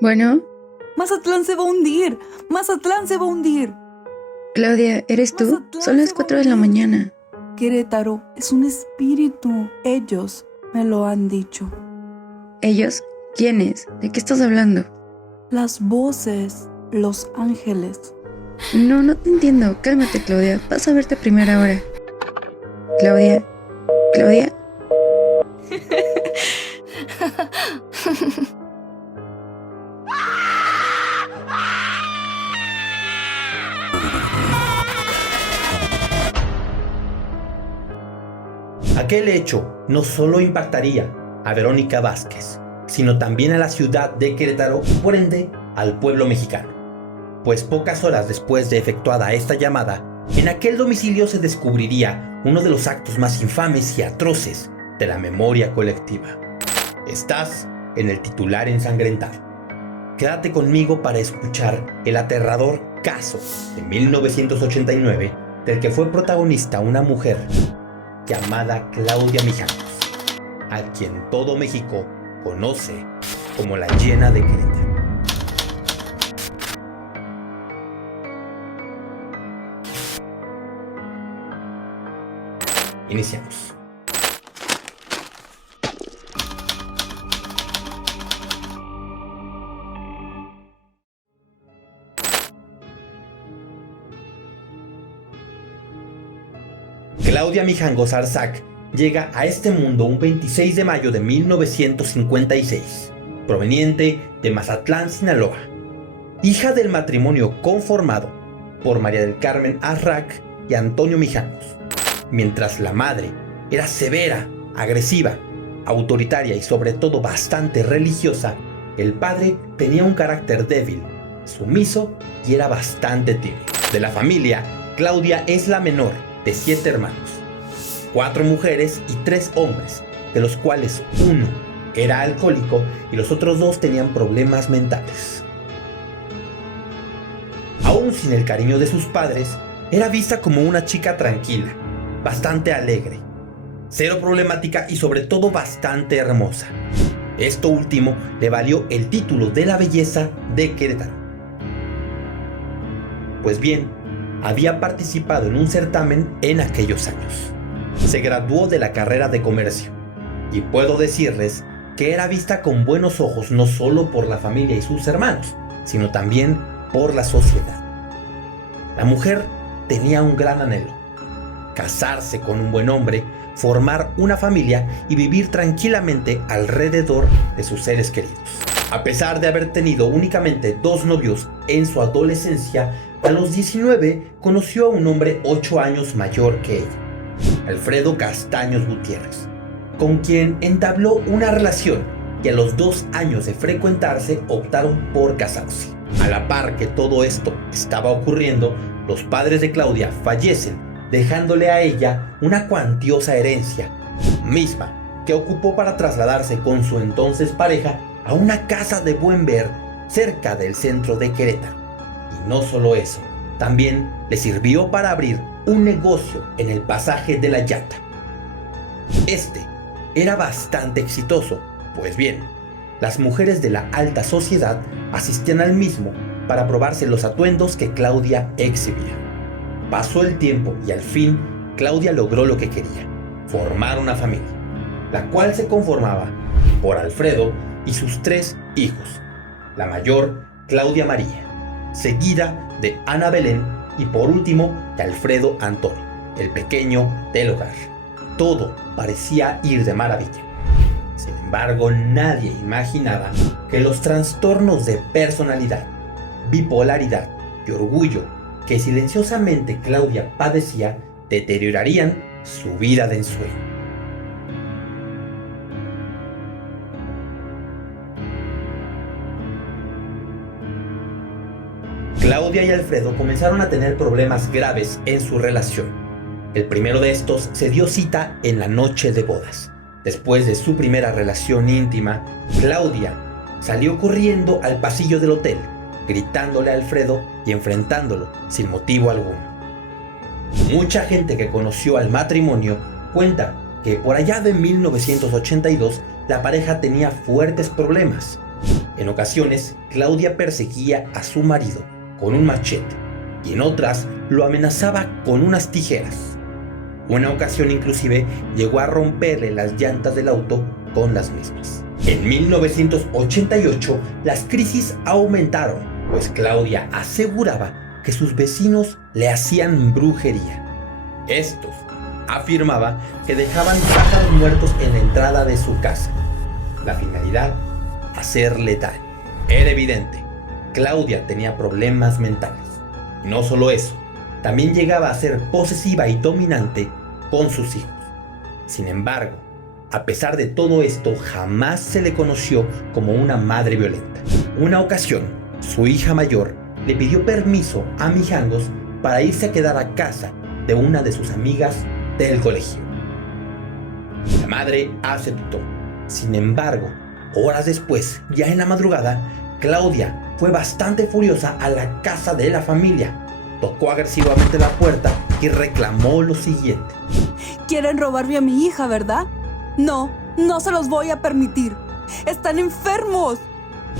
Bueno, Mazatlán se va a hundir. Mazatlán se va a hundir. Claudia, ¿eres tú? Mazatlán Son las se va a 4 de la hundir. mañana. Querétaro es un espíritu. Ellos me lo han dicho. ¿Ellos? ¿Quiénes? ¿De qué estás hablando? Las voces, los ángeles. No te entiendo. Cálmate, Claudia. Vas a verte a primera hora. Claudia. Claudia. Aquel hecho no solo impactaría a Verónica Vázquez, sino también a la ciudad de Querétaro y por ende al pueblo mexicano. Pues pocas horas después de efectuada esta llamada, en aquel domicilio se descubriría uno de los actos más infames y atroces de la memoria colectiva. Estás en el titular ensangrentado. Quédate conmigo para escuchar el aterrador caso de 1989 del que fue protagonista una mujer llamada Claudia Mijangos, a quien todo México conoce como la Llena de Querétaro. Iniciamos. Claudia Mijangos Arzac llega a este mundo un 26 de mayo de 1956, proveniente de Mazatlán, Sinaloa, hija del matrimonio conformado por María del Carmen Arzac y Antonio Mijangos. Mientras la madre era severa, agresiva, autoritaria y sobre todo bastante religiosa, el padre tenía un carácter débil, sumiso y era bastante tímido. De la familia, Claudia es la menor de 7 hermanos, 4 mujeres y 3 hombres, de los cuales uno era alcohólico y los otros 2 tenían problemas mentales. Aún sin el cariño de sus padres, era vista como una chica tranquila, bastante alegre, cero problemática y sobre todo bastante hermosa. Esto último le valió el título de la belleza de Querétaro. Pues bien, había participado en un certamen en aquellos años. Se graduó de la carrera de comercio y puedo decirles que era vista con buenos ojos no solo por la familia y sus hermanos, sino también por la sociedad. La mujer tenía un gran anhelo: casarse con un buen hombre, formar una familia y vivir tranquilamente alrededor de sus seres queridos. A pesar de haber tenido únicamente 2 novios en su adolescencia, a los 19 conoció a un hombre 8 años mayor que ella, Alfredo Castaños Gutiérrez, con quien entabló una relación y a los 2 años de frecuentarse optaron por casarse. A la par que todo esto estaba ocurriendo, los padres de Claudia fallecen, dejándole a ella una cuantiosa herencia, misma que ocupó para trasladarse con su entonces pareja a una casa de buen ver cerca del centro de Querétaro. Y no solo eso, también le sirvió para abrir un negocio en el pasaje de la Llanta. Este era bastante exitoso, pues bien, las mujeres de la alta sociedad asistían al mismo para probarse los atuendos que Claudia exhibía. Pasó el tiempo y al fin Claudia logró lo que quería: formar una familia, la cual se conformaba por Alfredo y sus 3 hijos, la mayor Claudia María, seguida de Ana Belén y por último de Alfredo Antonio, el pequeño del hogar. Todo parecía ir de maravilla. Sin embargo, nadie imaginaba que los trastornos de personalidad, bipolaridad y orgullo que silenciosamente Claudia padecía deteriorarían su vida de ensueño. Claudia y Alfredo comenzaron a tener problemas graves en su relación. El primero de estos se dio cita en la noche de bodas. Después de su primera relación íntima, Claudia salió corriendo al pasillo del hotel, gritándole a Alfredo y enfrentándolo sin motivo alguno. Mucha gente que conoció al matrimonio cuenta que por allá de 1982 la pareja tenía fuertes problemas. En ocasiones, Claudia perseguía a su marido con un machete y en otras lo amenazaba con unas tijeras. Una ocasión inclusive llegó a romperle las llantas del auto con las mismas. En 1988 las crisis aumentaron, pues Claudia aseguraba que sus vecinos le hacían brujería. Estos afirmaba que dejaban pájaros muertos en la entrada de su casa. La finalidad, hacerle daño. Era evidente, Claudia tenía problemas mentales. No solo eso, también llegaba a ser posesiva y dominante con sus hijos. Sin embargo, a pesar de todo esto, jamás se le conoció como una madre violenta. Una ocasión, su hija mayor le pidió permiso a Mijangos para irse a quedar a casa de una de sus amigas del colegio. La madre aceptó. Sin embargo, horas después, ya en la madrugada, Claudia fue bastante furiosa a la casa de la familia. Tocó agresivamente la puerta y reclamó lo siguiente. Quieren robarme a mi hija, ¿verdad? No, no se los voy a permitir. ¡Están enfermos!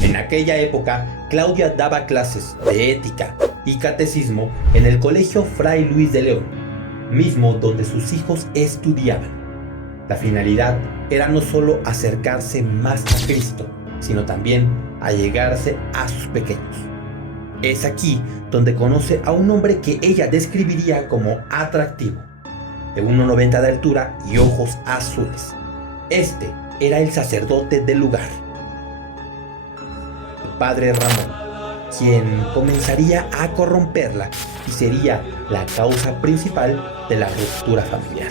En aquella época, Claudia daba clases de ética y catecismo en el colegio Fray Luis de León, mismo donde sus hijos estudiaban. La finalidad era no solo acercarse más a Cristo, sino también allegarse a sus pequeños. Es aquí donde conoce a un hombre que ella describiría como atractivo, de 1,90 de altura y ojos azules. Este era el sacerdote del lugar, el padre Ramón, quien comenzaría a corromperla y sería la causa principal de la ruptura familiar.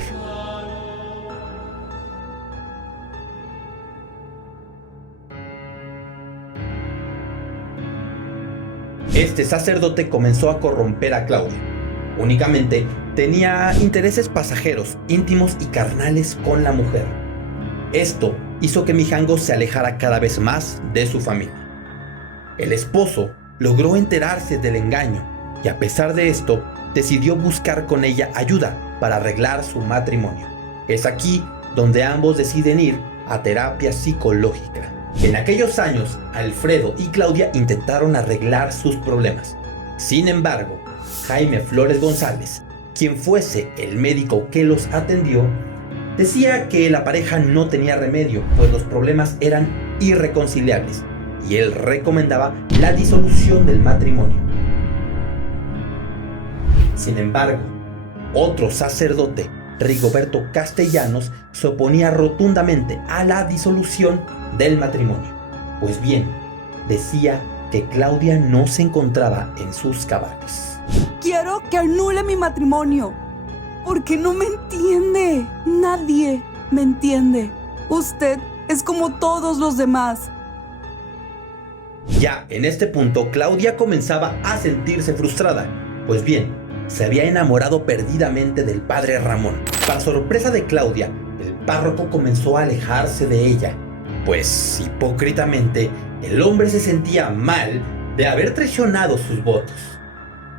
Este sacerdote comenzó a corromper a Claudia. Únicamente tenía intereses pasajeros, íntimos y carnales con la mujer. Esto hizo que Mijangos se alejara cada vez más de su familia. El esposo logró enterarse del engaño y a pesar de esto, decidió buscar con ella ayuda para arreglar su matrimonio. Es aquí donde ambos deciden ir a terapia psicológica. En aquellos años, Alfredo y Claudia intentaron arreglar sus problemas. Sin embargo, Jaime Flores González, quien fuese el médico que los atendió, decía que la pareja no tenía remedio, pues los problemas eran irreconciliables, y él recomendaba la disolución del matrimonio. Sin embargo, otro sacerdote, Rigoberto Castellanos, se oponía rotundamente a la disolución del matrimonio. Pues bien, decía que Claudia no se encontraba en sus cabales. Quiero que anule mi matrimonio, porque no me entiende. Nadie me entiende. Usted es como todos los demás. Ya en este punto, Claudia comenzaba a sentirse frustrada. Pues bien, se había enamorado perdidamente del padre Ramón. Para sorpresa de Claudia, el párroco comenzó a alejarse de ella, pues hipócritamente el hombre se sentía mal de haber traicionado sus votos.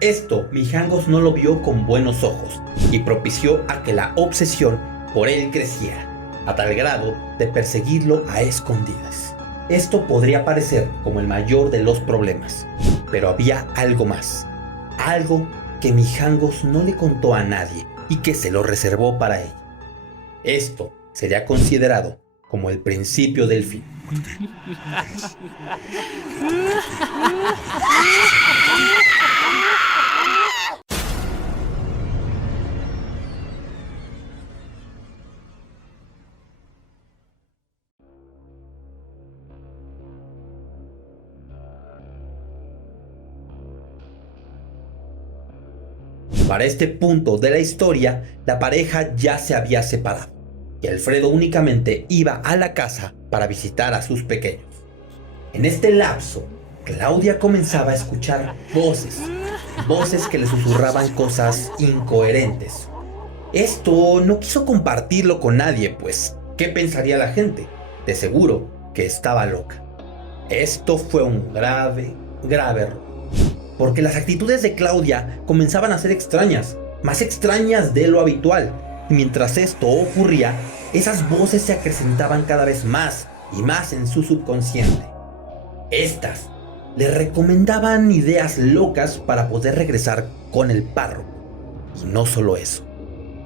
Esto Mijangos no lo vio con buenos ojos y propició a que la obsesión por él creciera, a tal grado de perseguirlo a escondidas. Esto podría parecer como el mayor de los problemas, pero había algo más, algo que Mijangos no le contó a nadie y que se lo reservó para ella. Esto sería considerado como el principio del fin. Para este punto de la historia, la pareja ya se había separado y Alfredo únicamente iba a la casa para visitar a sus pequeños. En este lapso, Claudia comenzaba a escuchar voces que le susurraban cosas incoherentes. Esto no quiso compartirlo con nadie, pues, ¿qué pensaría la gente? De seguro que estaba loca. Esto fue un grave error, porque las actitudes de Claudia comenzaban a ser extrañas, más extrañas de lo habitual, y mientras esto ocurría, esas voces se acrecentaban cada vez más y más en su subconsciente. Estas le recomendaban ideas locas para poder regresar con el párroco. Y no solo eso,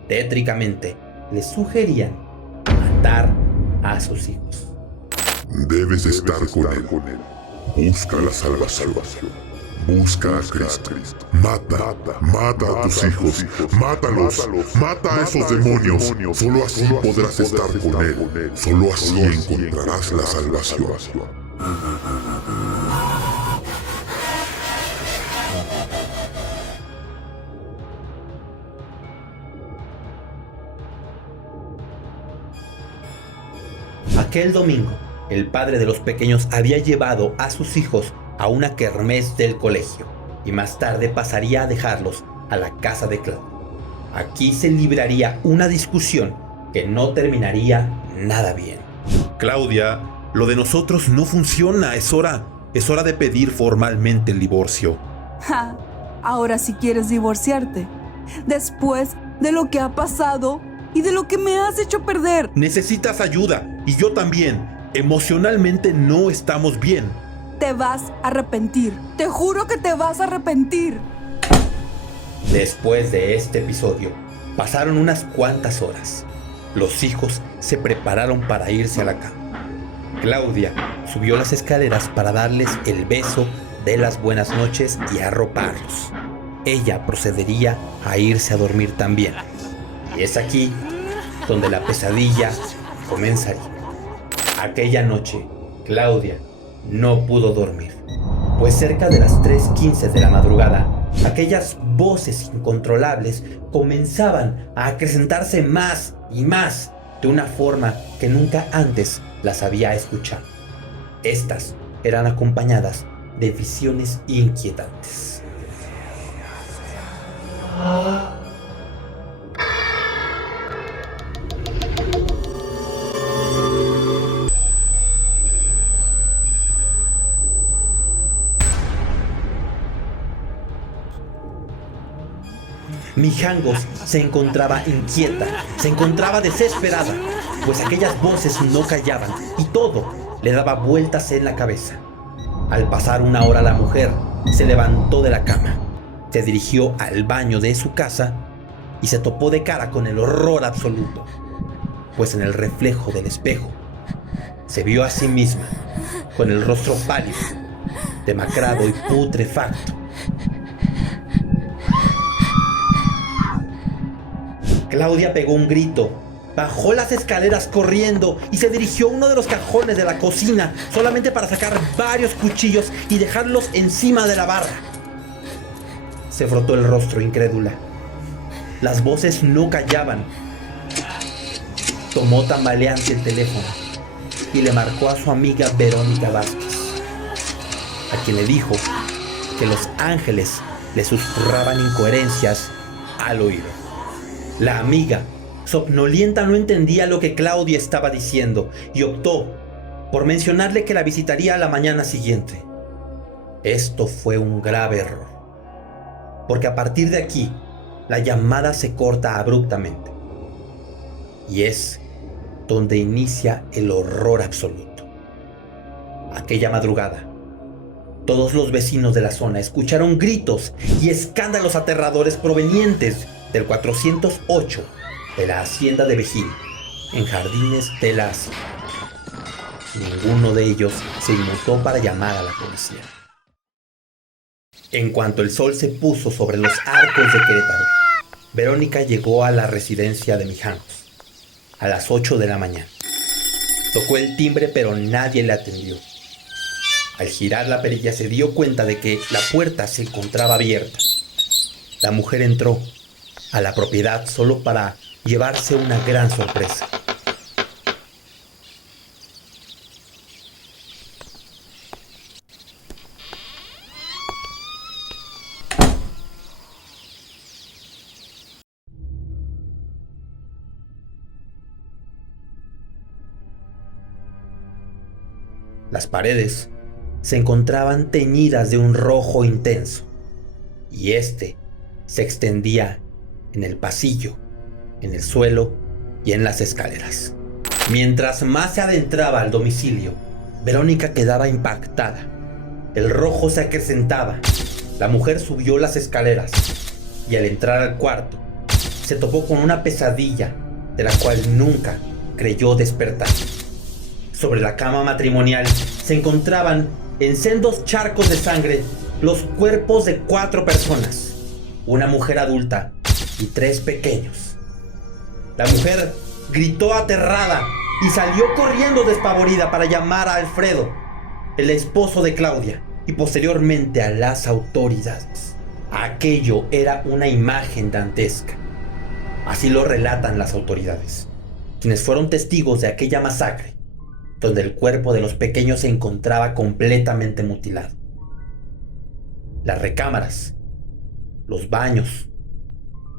tétricamente le sugerían matar a sus hijos. Debes estar con él. Busca la salvación. Busca a Cristo. Mata a tus hijos. Mátalos. Mata a esos demonios. Solo así podrás estar con él. Solo así encontrarás la salvación. Aquel domingo, el padre de los pequeños había llevado a sus hijos a una kermés del colegio y más tarde pasaría a dejarlos a la casa de Claudia. Aquí se libraría una discusión que no terminaría nada bien. Claudia, lo de nosotros no funciona. Es hora de pedir formalmente el divorcio. Ja, ahora sí quieres divorciarte. Después de lo que ha pasado y de lo que me has hecho perder. Necesitas ayuda y yo también. Emocionalmente no estamos bien. Te vas a arrepentir. Te juro que te vas a arrepentir. Después de este episodio, pasaron unas cuantas horas. Los hijos se prepararon para irse a la cama. Claudia subió las escaleras para darles el beso de las buenas noches y arroparlos. Ella procedería a irse a dormir también. Y es aquí donde la pesadilla comenzaría. Aquella noche, Claudia no pudo dormir, pues cerca de las 3:15 de la madrugada, aquellas voces incontrolables comenzaban a acrecentarse más y más de una forma que nunca antes las había escuchado. Estas eran acompañadas de visiones inquietantes. Mijangos se encontraba inquieta, se encontraba desesperada, pues aquellas voces no callaban y todo le daba vueltas en la cabeza. Al pasar una hora la mujer se levantó de la cama, se dirigió al baño de su casa y se topó de cara con el horror absoluto, pues en el reflejo del espejo se vio a sí misma con el rostro pálido, demacrado y putrefacto. Claudia pegó un grito, bajó las escaleras corriendo y se dirigió a uno de los cajones de la cocina solamente para sacar varios cuchillos y dejarlos encima de la barra. Se frotó el rostro incrédula. Las voces no callaban. Tomó tambaleante el teléfono y le marcó a su amiga Verónica Vázquez, a quien le dijo que los ángeles le susurraban incoherencias al oído. La amiga, somnolienta, no entendía lo que Claudia estaba diciendo y optó por mencionarle que la visitaría a la mañana siguiente. Esto fue un grave error, porque a partir de aquí, la llamada se corta abruptamente. Y es donde inicia el horror absoluto. Aquella madrugada, todos los vecinos de la zona escucharon gritos y escándalos aterradores provenientes del 408 de la hacienda de Vejín, en Jardines de la Hacienda. Ninguno de ellos se inmutó para llamar a la policía. En cuanto el sol se puso sobre los arcos de Querétaro, Verónica llegó a la residencia de Mijangos a las 8 de la mañana. Tocó el timbre, pero nadie le atendió. Al girar la perilla se dio cuenta de que la puerta se encontraba abierta. La mujer entró a la propiedad solo para llevarse una gran sorpresa. Las paredes se encontraban teñidas de un rojo intenso, y este se extendía en el pasillo, en el suelo y en las escaleras. Mientras más se adentraba al domicilio, Verónica quedaba impactada El rojo se acrecentaba. La mujer subió las escaleras y al entrar al cuarto se topó con una pesadilla de la cual nunca creyó despertar. Sobre la cama matrimonial se encontraban en sendos charcos de sangre los cuerpos de 4 personas, una mujer adulta y 3 pequeños. La mujer gritó aterrada y salió corriendo despavorida para llamar a Alfredo, el esposo de Claudia, y posteriormente a las autoridades. Aquello era una imagen dantesca. Así lo relatan las autoridades, quienes fueron testigos de aquella masacre, donde el cuerpo de los pequeños se encontraba completamente mutilado. Las recámaras, los baños,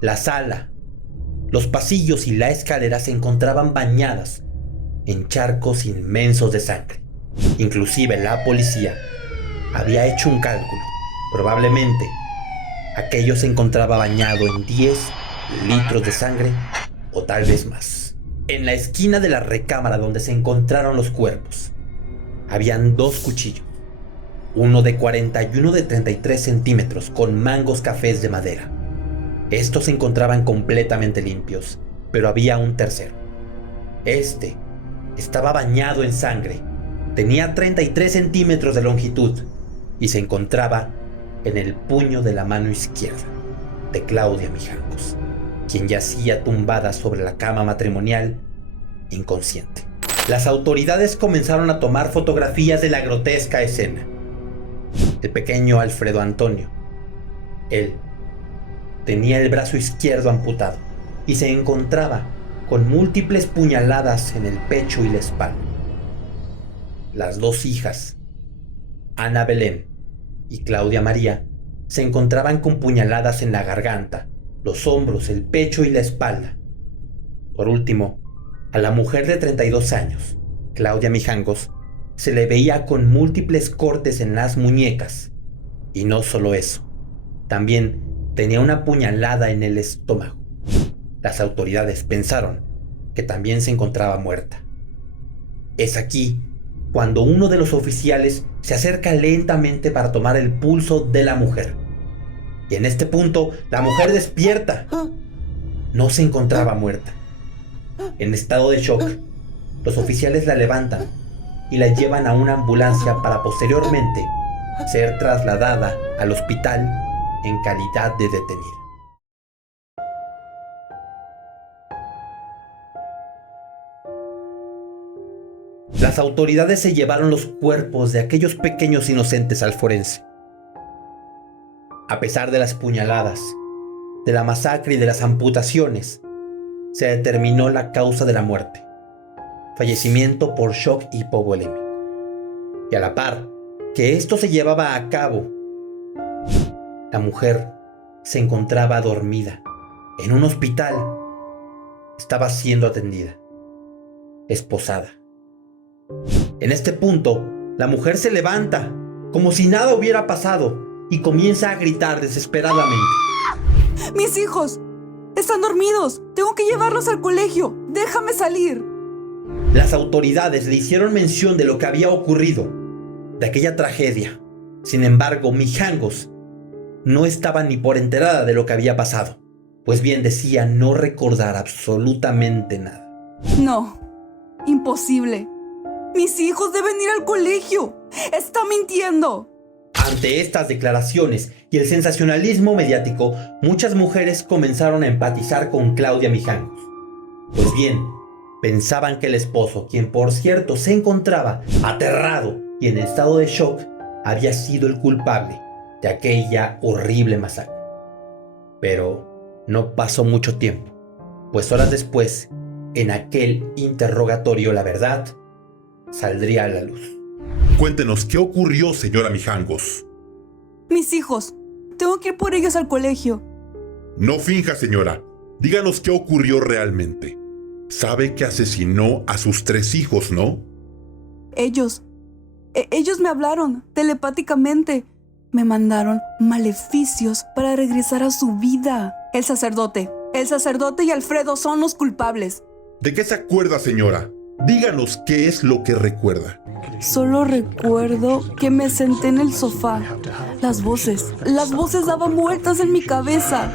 la sala, los pasillos y la escalera se encontraban bañadas en charcos inmensos de sangre. Inclusive la policía había hecho un cálculo. Probablemente aquello se encontraba bañado en 10 litros de sangre o tal vez más. En la esquina de la recámara donde se encontraron los cuerpos, habían 2 cuchillos, uno de 40 y uno de 33 centímetros con mangos cafés de madera. Estos se encontraban completamente limpios, pero había un tercero. Este estaba bañado en sangre, tenía 33 centímetros de longitud y se encontraba en el puño de la mano izquierda de Claudia Mijangos, quien yacía tumbada sobre la cama matrimonial, inconsciente. Las autoridades comenzaron a tomar fotografías de la grotesca escena. El pequeño Alfredo Antonio, él tenía el brazo izquierdo amputado y se encontraba con múltiples puñaladas en el pecho y la espalda. Las 2 hijas, Ana Belén y Claudia María, se encontraban con puñaladas en la garganta, los hombros, el pecho y la espalda. Por último, a la mujer de 32 años, Claudia Mijangos, se le veía con múltiples cortes en las muñecas. Y no solo eso, también tenía una puñalada en el estómago. Las autoridades pensaron que también se encontraba muerta. Es aquí cuando uno de los oficiales se acerca lentamente para tomar el pulso de la mujer. Y en este punto, la mujer despierta. No se encontraba muerta. En estado de shock, los oficiales la levantan y la llevan a una ambulancia para posteriormente ser trasladada al hospital en calidad de detenida. Las autoridades se llevaron los cuerpos de aquellos pequeños inocentes al forense. A pesar de las puñaladas, de la masacre y de las amputaciones, se determinó la causa de la muerte: fallecimiento por shock hipovolémico. Y a la par que esto se llevaba a cabo, la mujer se encontraba dormida en un hospital. Estaba siendo atendida, esposada. En este punto, la mujer se levanta como si nada hubiera pasado y comienza a gritar desesperadamente: ¡Mis hijos! ¡Están dormidos! ¡Tengo que llevarlos al colegio! ¡Déjame salir! Las autoridades le hicieron mención de lo que había ocurrido, de aquella tragedia. Sin embargo, Mijangos no estaba ni por enterada de lo que había pasado, pues bien decía no recordar absolutamente nada. No, imposible. Mis hijos deben ir al colegio. ¡Está mintiendo! Ante estas declaraciones y el sensacionalismo mediático, muchas mujeres comenzaron a empatizar con Claudia Mijangos. Pues bien, pensaban que el esposo, quien por cierto se encontraba aterrado y en estado de shock, había sido el culpable de aquella horrible masacre. Pero no pasó mucho tiempo, pues horas después, en aquel interrogatorio, la verdad saldría a la luz. Cuéntenos, ¿qué ocurrió, señora Mijangos? Mis hijos, tengo que ir por ellos al colegio. No finja, señora. Díganos qué ocurrió realmente. Sabe que asesinó a sus 3 hijos, ¿no? Ellos me hablaron telepáticamente. Me mandaron maleficios para regresar a su vida. El sacerdote y Alfredo son los culpables. ¿De qué se acuerda, señora? Díganos qué es lo que recuerda. Solo recuerdo que me senté en el sofá. Las voces daban vueltas en mi cabeza.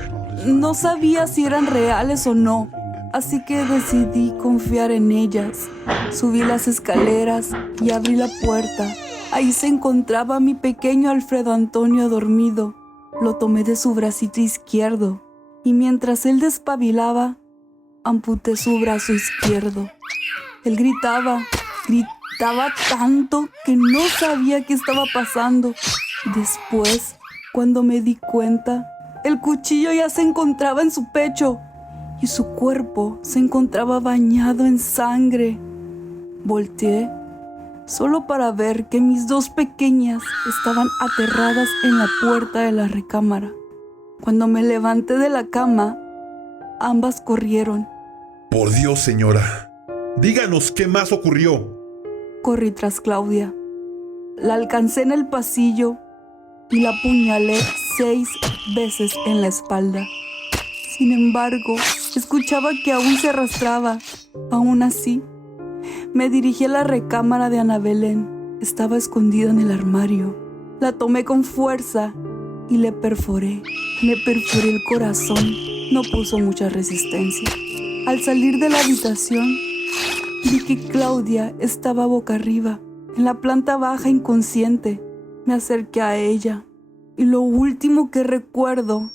No sabía si eran reales o no, así que decidí confiar en ellas. Subí las escaleras y abrí la puerta. Ahí se encontraba mi pequeño Alfredo Antonio dormido. Lo tomé de su bracito izquierdo y mientras él despabilaba, amputé su brazo izquierdo. Él gritaba tanto que no sabía qué estaba pasando. Después, cuando me di cuenta, el cuchillo ya se encontraba en su pecho y su cuerpo se encontraba bañado en sangre. Volteé solo para ver que mis dos pequeñas estaban aterradas en la puerta de la recámara. Cuando me levanté de la cama, ambas corrieron. Por Dios, señora, díganos qué más ocurrió. Corrí tras Claudia. La alcancé en el pasillo y la apuñalé 6 veces en la espalda. Sin embargo, escuchaba que aún se arrastraba. Aún así, me dirigí a la recámara de Ana Belén. Estaba escondida en el armario. La tomé con fuerza y le perforé. Le perforé el corazón. No puso mucha resistencia. Al salir de la habitación, vi que Claudia estaba boca arriba, en la planta baja inconsciente. Me acerqué a ella y lo último que recuerdo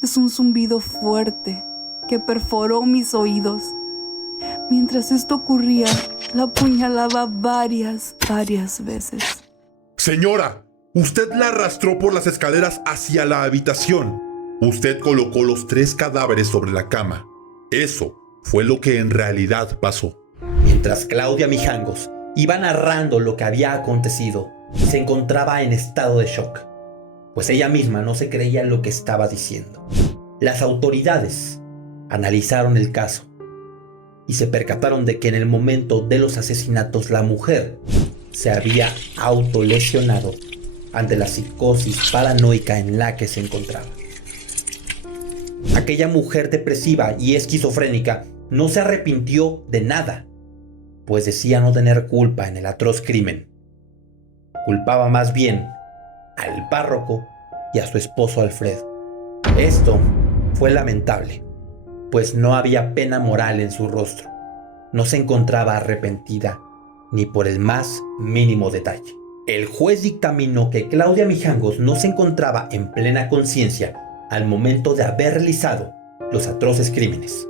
es un zumbido fuerte que perforó mis oídos. Mientras esto ocurría, la apuñalaba varias veces. Señora, usted la arrastró por las escaleras hacia la habitación. Usted colocó los 3 cadáveres sobre la cama. Eso fue lo que en realidad pasó. Mientras Claudia Mijangos iba narrando lo que había acontecido, se encontraba en estado de shock, pues ella misma no se creía lo que estaba diciendo. Las autoridades analizaron el caso y se percataron de que en el momento de los asesinatos la mujer se había autolesionado ante la psicosis paranoica en la que se encontraba. Aquella mujer depresiva y esquizofrénica no se arrepintió de nada, pues decía no tener culpa en el atroz crimen. Culpaba más bien al párroco y a su esposo Alfredo. Esto fue lamentable, pues no había pena moral en su rostro. No se encontraba arrepentida ni por el más mínimo detalle. El juez dictaminó que Claudia Mijangos no se encontraba en plena conciencia al momento de haber realizado los atroces crímenes.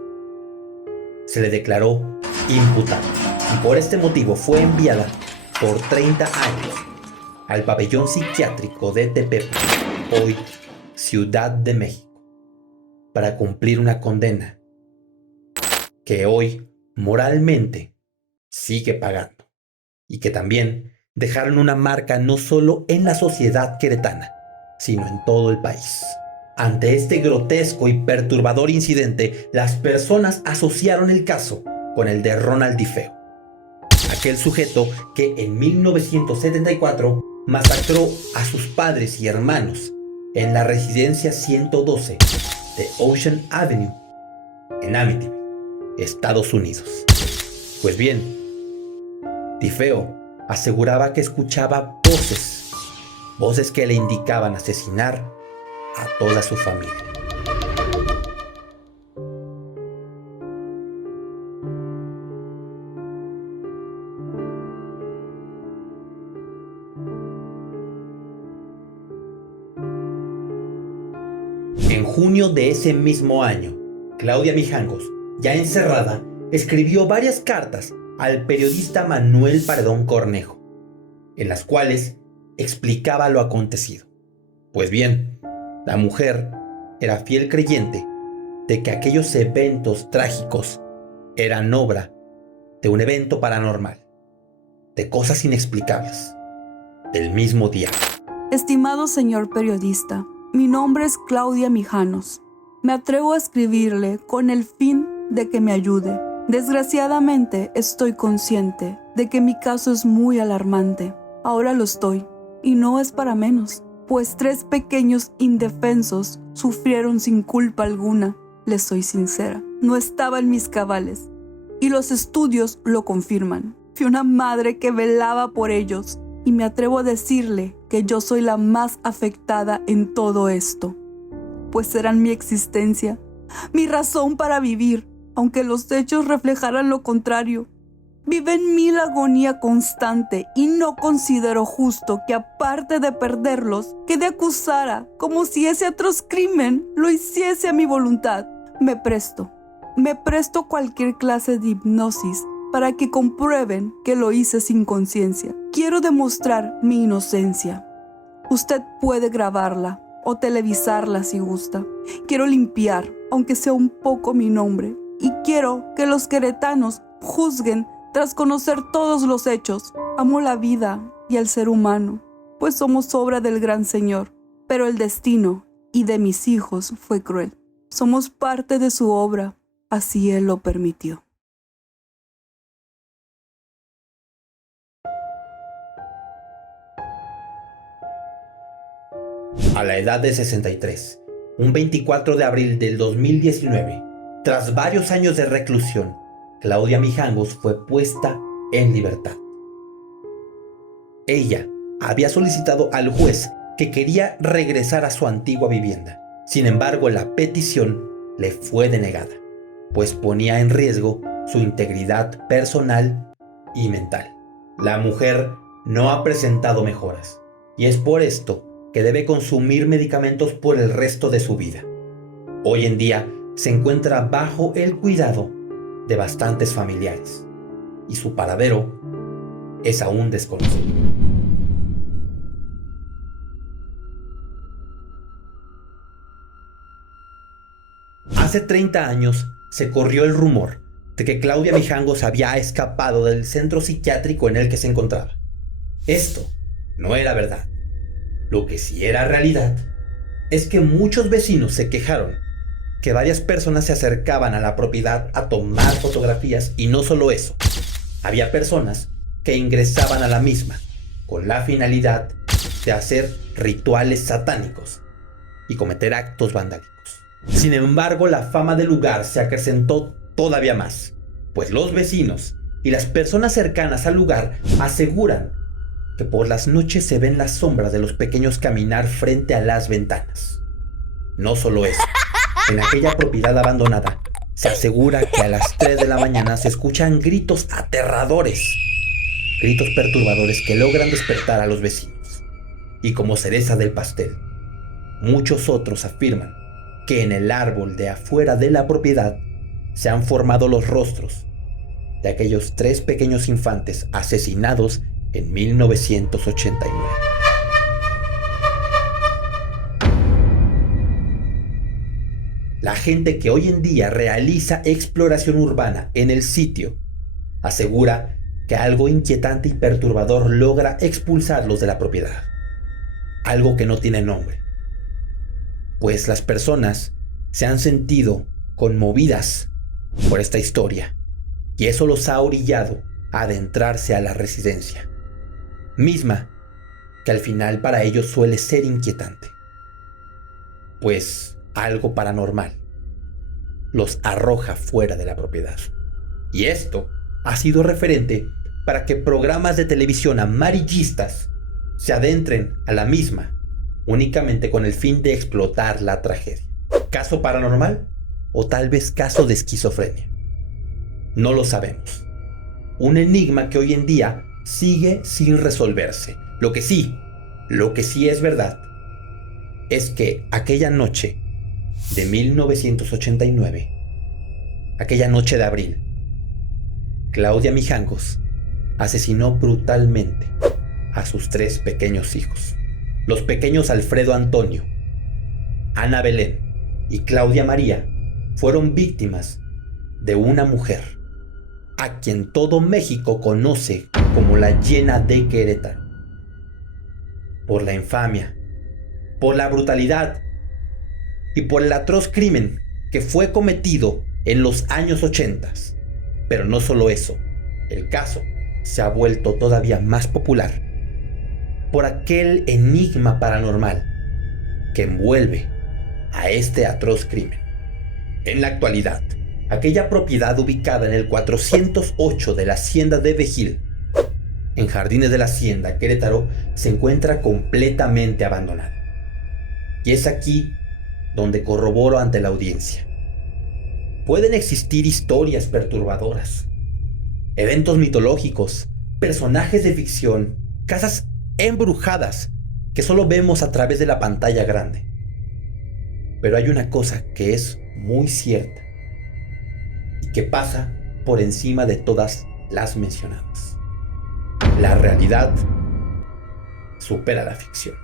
Se le declaró imputable y por este motivo fue enviada por 30 años al pabellón psiquiátrico de Tepepan, hoy Ciudad de México, para cumplir una condena que hoy moralmente sigue pagando y que también dejaron una marca no solo en la sociedad queretana, sino en todo el país. Ante este grotesco y perturbador incidente, las personas asociaron el caso con el de Ronald DiFeo, aquel sujeto que en 1974 masacró a sus padres y hermanos en la residencia 112 de Ocean Avenue, en Amityville, Estados Unidos. Pues bien, DiFeo aseguraba que escuchaba voces que le indicaban asesinar a toda su familia. En junio de ese mismo año, Claudia Mijangos, ya encerrada, escribió varias cartas al periodista Manuel Paredón Cornejo, en las cuales explicaba lo acontecido. Pues bien, la mujer era fiel creyente de que aquellos eventos trágicos eran obra de un evento paranormal, de cosas inexplicables, del mismo diablo. Estimado señor periodista, mi nombre es Claudia Mijangos. Me atrevo a escribirle con el fin de que me ayude. Desgraciadamente estoy consciente de que mi caso es muy alarmante. Ahora lo estoy, y no es para menos, pues 3 pequeños indefensos sufrieron sin culpa alguna. Les soy sincera, no estaba en mis cabales. y los estudios lo confirman. Fui una madre que velaba por ellos y me atrevo a decirle que yo soy la más afectada en todo esto, pues eran mi existencia, mi razón para vivir, aunque los hechos reflejaran lo contrario. Vive en mí la agonía constante y no considero justo que, aparte de perderlos, quede acusara como si ese atroz crimen lo hiciese a mi voluntad. Me presto cualquier clase de hipnosis para que comprueben que lo hice sin conciencia. Quiero demostrar mi inocencia. Usted puede grabarla o televisarla si gusta. Quiero limpiar, aunque sea un poco, mi nombre. Y quiero que los queretanos juzguen tras conocer todos los hechos. Amo la vida y al ser humano, pues somos obra del gran Señor. Pero el destino y de mis hijos fue cruel. Somos parte de su obra, así Él lo permitió. A la edad de 63, un 24 de abril del 2019, tras varios años de reclusión, Claudia Mijangos fue puesta en libertad. Ella había solicitado al juez que quería regresar a su antigua vivienda. Sin embargo, la petición le fue denegada, pues ponía en riesgo su integridad personal y mental. La mujer no ha presentado mejoras, y es por esto que debe consumir medicamentos por el resto de su vida. Hoy en día se encuentra bajo el cuidado de bastantes familiares, y su paradero es aún desconocido. Hace 30 años se corrió el rumor de que Claudia Mijangos había escapado del centro psiquiátrico en el que se encontraba. Esto no era verdad. Lo que sí era realidad es que muchos vecinos se quejaron que varias personas se acercaban a la propiedad a tomar fotografías, y no solo eso, había personas que ingresaban a la misma con la finalidad de hacer rituales satánicos y cometer actos vandálicos. Sin embargo, la fama del lugar se acrecentó todavía más, pues los vecinos y las personas cercanas al lugar aseguran que por las noches se ven las sombras de los pequeños caminar frente a las ventanas. No solo eso, en aquella propiedad abandonada se asegura que a las 3 de la mañana se escuchan gritos aterradores, gritos perturbadores que logran despertar a los vecinos. Y como cereza del pastel, muchos otros afirman que en el árbol de afuera de la propiedad se han formado los rostros de aquellos 3 pequeños infantes asesinados en 1989. La gente que hoy en día realiza exploración urbana en el sitio asegura que algo inquietante y perturbador logra expulsarlos de la propiedad. Algo que no tiene nombre, pues las personas se han sentido conmovidas por esta historia, y eso los ha orillado a adentrarse a la residencia, misma que al final para ellos suele ser inquietante, pues algo paranormal los arroja fuera de la propiedad. Y esto ha sido referente para que programas de televisión amarillistas se adentren a la misma únicamente con el fin de explotar la tragedia. ¿Caso paranormal? ¿O tal vez caso de esquizofrenia? No lo sabemos. Un enigma que hoy en día sigue sin resolverse. Lo que sí es verdad es que aquella noche de 1989, aquella noche de abril, Claudia Mijangos asesinó brutalmente a sus 3 pequeños hijos. Los pequeños Alfredo Antonio, Ana Belén y Claudia María fueron víctimas de una mujer a quien todo México conoce como la Llena de Querétaro, por la infamia, por la brutalidad y por el atroz crimen que fue cometido en los años 80. Pero no solo eso, el caso se ha vuelto todavía más popular por aquel enigma paranormal que envuelve a este atroz crimen. En la actualidad, Aquella propiedad ubicada en el 408 de la Hacienda de Vejil, en Jardines de la Hacienda, Querétaro, se encuentra completamente abandonada. Y es aquí donde corroboro ante la audiencia. Pueden existir historias perturbadoras, eventos mitológicos, personajes de ficción, casas embrujadas que solo vemos a través de la pantalla grande. Pero hay una cosa que es muy cierta y que pasa por encima de todas las mencionadas. La realidad supera la ficción.